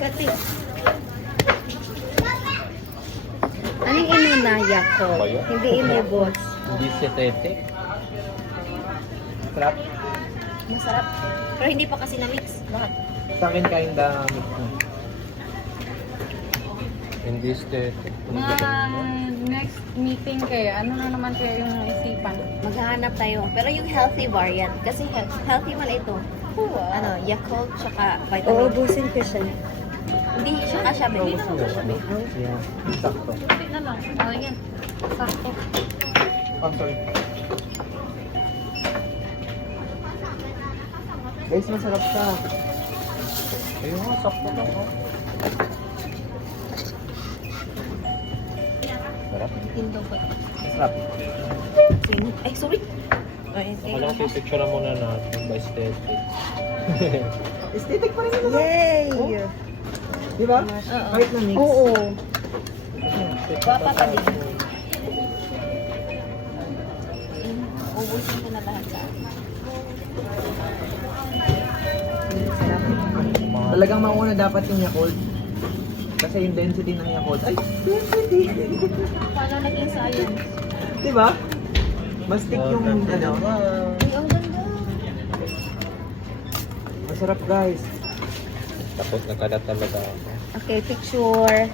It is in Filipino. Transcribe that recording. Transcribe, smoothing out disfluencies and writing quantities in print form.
Kati. Anong inuna, Yakult? Ba yun? Hindi inubos. Hindi synthetic. Sarap. Masarap. Pero hindi pa kasi na-mix. Bakit? Sa akin kinda mix na. Hindi synthetic. Next meeting kayo, ano na naman kayo yung isipan? Maghahanap tayo. Pero yung healthy variant. Kasi healthy man ito. Ano, Yakult, tsaka vitamin. Uubusin ko siya. Hindi siya kasya, baby. Ubus mo yun. Yeah. Sakto. Hindi na lang. Oh, yan. Sakto. I'm sorry. Guys, masarap siya. Ayun nga, sakto lang. Oh. Sarap. Tindo ko. Sarap. Ay, sorry. Ay, Wala, pipicture muna natin by aesthetic. Aesthetic pa rin yun. Yay! Di ba? Kahit na mix. Oo. Guwapa ka din. Ubusin ko na lahat sa akin. Talagang mauna dapat yung Yakult. Kasi yung density ng Yakult. Ay, density! Paano naging sayang? Di ba? Mas thick yung ano. Ay, ang ganda. Masarap guys. Tapos nagkalat talaga ako. Okay, picture.